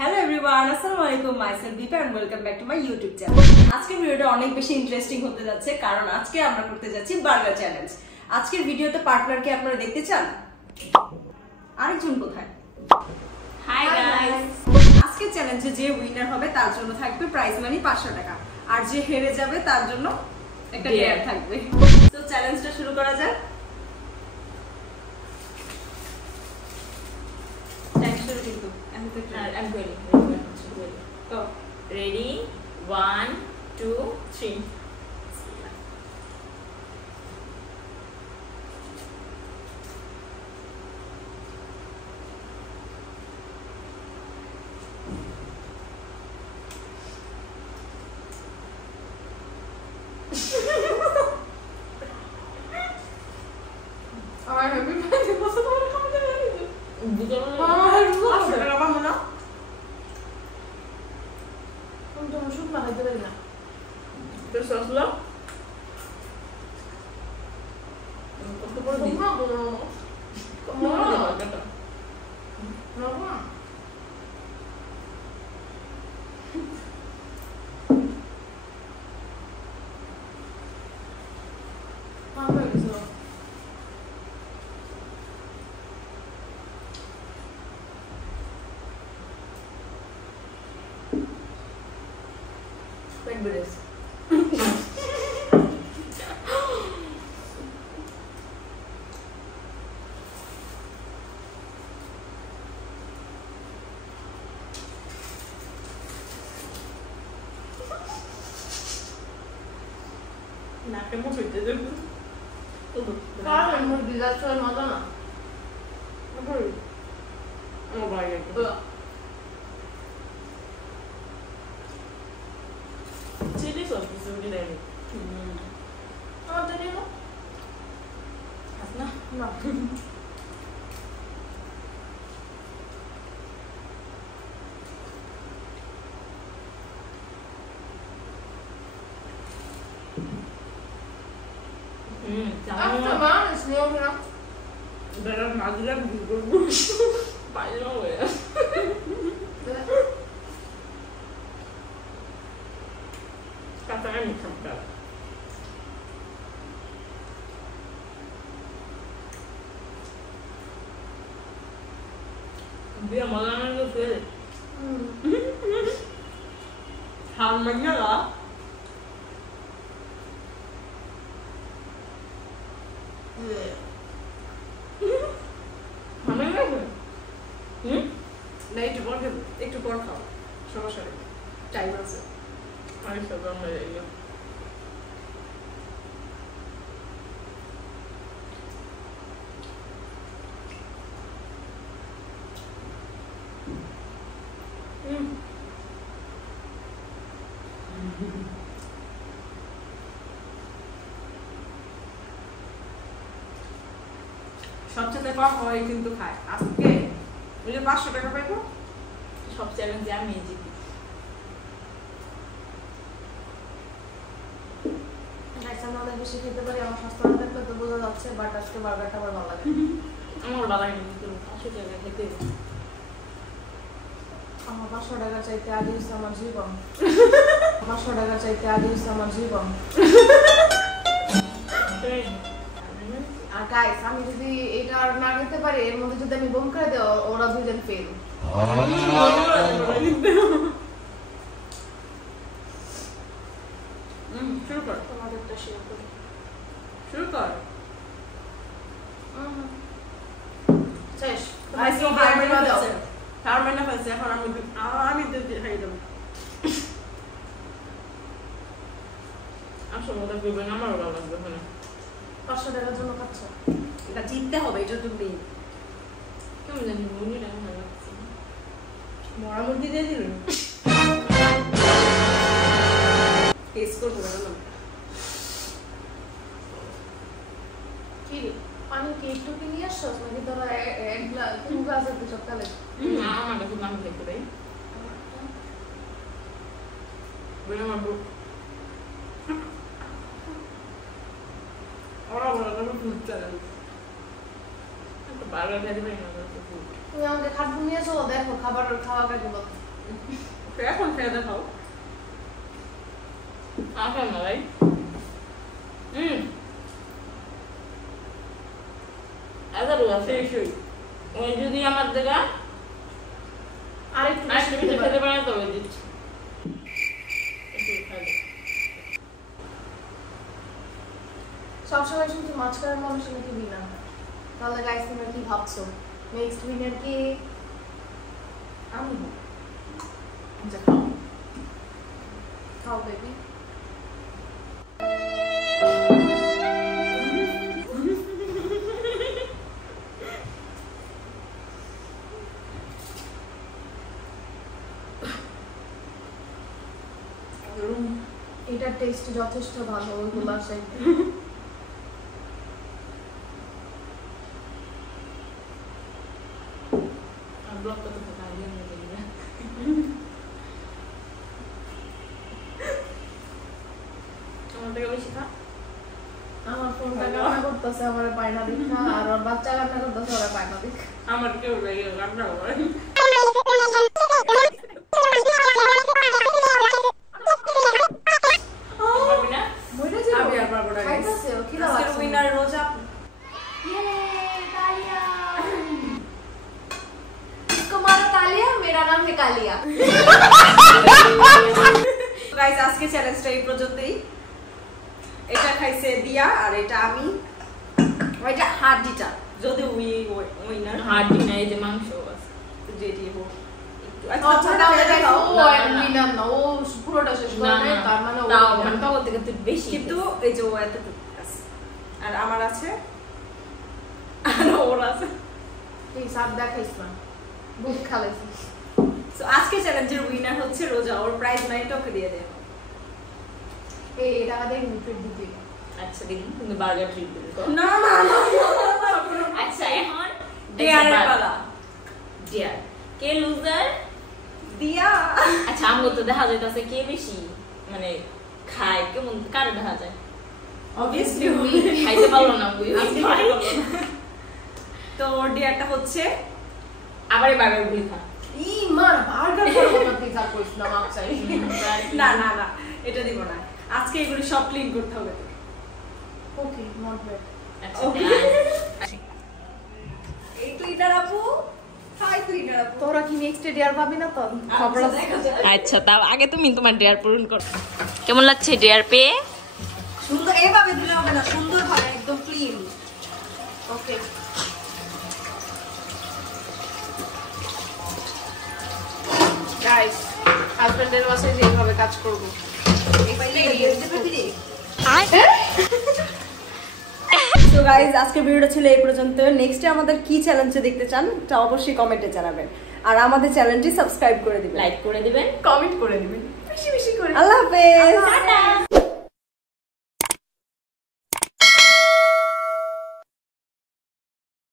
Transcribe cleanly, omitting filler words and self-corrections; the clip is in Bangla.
হ্যালো এভরিওয়ান, আসসালামু আলাইকুম। Myself Deepa and welcome back to my YouTube channel. আজকের ভিডিওটা অনেক বেশি ইন্টারেস্টিং হতে যাচ্ছে কারণ আজকে আমরা করতে যাচ্ছি বার্গার চ্যালেঞ্জ। আজকের ভিডিওতে পার্টনারকে আপনারা দেখতে চান? আরেকজন কোথায়? Hi guys. আজকের চ্যালেঞ্জে যে উইনার হবে তার জন্য থাকবে প্রাইজ মানি 500 টাকা, আর যে হেরে যাবে তার জন্য একটা ডেয়ার থাকবে। তো চ্যালেঞ্জটা শুরু করা যাক। টাইম শুরু কিন্তু I'm ready. Go. Ready? 1, 2, 3. When do this? নাকে মুখে দিতে দেব তো কার মুখ দিলা চল মজা না ও ভাই চিলি সস দিতে দিলে জানি না আসনা না After is no enough. But I'm not going to go. By nowhere. Kata আমি খাবো বিয়া মজা না তো ফেল হাম মাগনা না একটু পর খাও, সমস্যা নেই, টাইম আছে। আমি সব হয়ে গেল সবচেয়ে কম হয় কিন্তু খায় আজকে ওই যে 500 টাকা পাইবো সব চ্যালেঞ্জে আমি জিতি। গাইস আমরা অনেক বেশি খেতে পারি, আমার স্বাস্থ্য দেখতে তো বোঝা যাচ্ছে, বাট আজকে বার্গারটা আমার ভালো লাগে। আমার ভালো লাগে কিন্তু 500 টাকা খেতে আমার 500 টাকা চাইতে আগে হচ্ছে আমার জীবন। 500 টাকা চাইতে আগে হচ্ছে আমার জীবন। আর গাইস আমি যদি এটা আর না খেতে পারি, এর মধ্যে যদি আমি বম করে দেই ওরা দুইজন ফেল। শুরু কর, তোমাদেরটা শেয়ার করি। শুরু কর। শেষ। গাইস তো হারমেনা দাও। হারমেনা ফেলছে, এখন আমি দিতে খাই দেব। আসলে ওটা করবে না, আমার ভালো লাগবে না। 500 টাকার জন্য খাচ্ছ, এটা জিততে হবে, এটা তুমি কেমন জানি মুরগিটা ভালো লাগছে, মরা মুরগি দিয়ে দিল টেস্ট করবো না কি পানি কি একটু কি নিয়ে আসছো নাকি তোরা এক গ্লাস 3 গ্লাস আছে সকালে? না আমার কাছে নাম দেখতে দেই বলে আমার ওরা বলে তুমি ফুড চ্যালেঞ্জ বারবার খেতে পারি না। তুমি আমাকে খাবার নিয়ে চলো, দেখো খাবার খাওয়া কাকে বলতে এখন খেয়ে দেখাও আসো না ভাই আদারু আছে ওই যদি আমার দেখা আরেকটু বেশি খেতে পারে তবে দিচ্ছি সবসময় শুধু মাছ খাওয়ার মানুষ নাকি উইনার হয় তাহলে গাইস তোমরা কি ভাবছো নেক্সট উইনার কি আমি আচ্ছা খাও খাও বেবি এটার টেস্ট যথেষ্ট ভালো ওইগুলো সেই ব্লক করতে থাকা আগে আমি বলি না আমার থেকে বেশি খা আমার ফোনটা কান্না করতেছে আমার পায়না দেখা আর ওর বাচ্চা কান্না করতেছে ওরা পায়না দেখা আমার কেউ লাগে কান্না করে মইরা যাবে আমি আর পারবো না খাইতাছে ও খিদা আজকের লাগছে উইনার রোজা ये तालिया इसको मारो तालिया मेरा नाम है कालिया গাইস আজকে চ্যালেঞ্জটা এই পর্যন্তই এটা খাইছে দিয়া আর এটা আমি ওইটা হাড্ডিটা যদি উইনার হাড়ি নাই যে মাংস আছে যেটি হোক আচ্ছা তাহলে দেখো ও উইনার না ও পুরোটা শেষ করে না দেয় তার মানে ও তাও winner। মানে তখন থেকে তুই বেশি কিন্তু এই যে ও এতটুকু আছে আর আমার আছে আর ওর আছে এই সাত দেখাইছ না বহুত খালাইছিস সো আজকে চ্যালেঞ্জের উইনার হচ্ছে রোজা ওর প্রাইজ মানিটা ওকে দিয়ে দেব এই টাকা দিয়ে নিউট্রিট দিবি আচ্ছা দেখি তুমি বার্গার ট্রিট দিবে না না আচ্ছা এখন ডিয়ারের পালা ডিয়ার কে লুজার দিয়া আচ্ছা আমগো তো দেখা যাইতাছে কে বেশি মানে খায় কেমন কারে দেখা যায় অবভিয়াসলি খাইতে পারলো না বুই তো ওর ডিয়ারটা হচ্ছে আবার বার্গার গুলি খা ই মার বার্গার করব না পিজা কইছ না মাপ চাই না না না এটা দিব না আজকে এগুলো সব ক্লিন করতে হবে ওকে নট ব্যাড আচ্ছা এই ক্লিনার আপু হাই ক্লিনার আপু তোরা কি নেক্সট ডিয়ার পাবি না তো খবর আছে আচ্ছা তাও আগে তুমি তোমার ডেয়ার পূরণ করো কেমন লাগছে ডেয়ার পেয়ে সুন্দর এইভাবে দিলে হবে না সুন্দর ভাবে একদম ক্লিন ওকে গাইস হাজবেন্ডের বাসায় যেভাবে কাজ করব সো গাইজ আজকের ভিডিওটা ছিল এই পর্যন্ত নেক্সটে আমাদের কি চ্যালেঞ্জে দেখতে চান তা অবশ্যই কমেন্টে জানাবেন আর আমাদের চ্যানেলটি সাবস্ক্রাইব করে দিবেন লাইক করে দিবেন কমেন্ট করে দিবেন বেশি বেশি করে আল্লাহ হাফেজ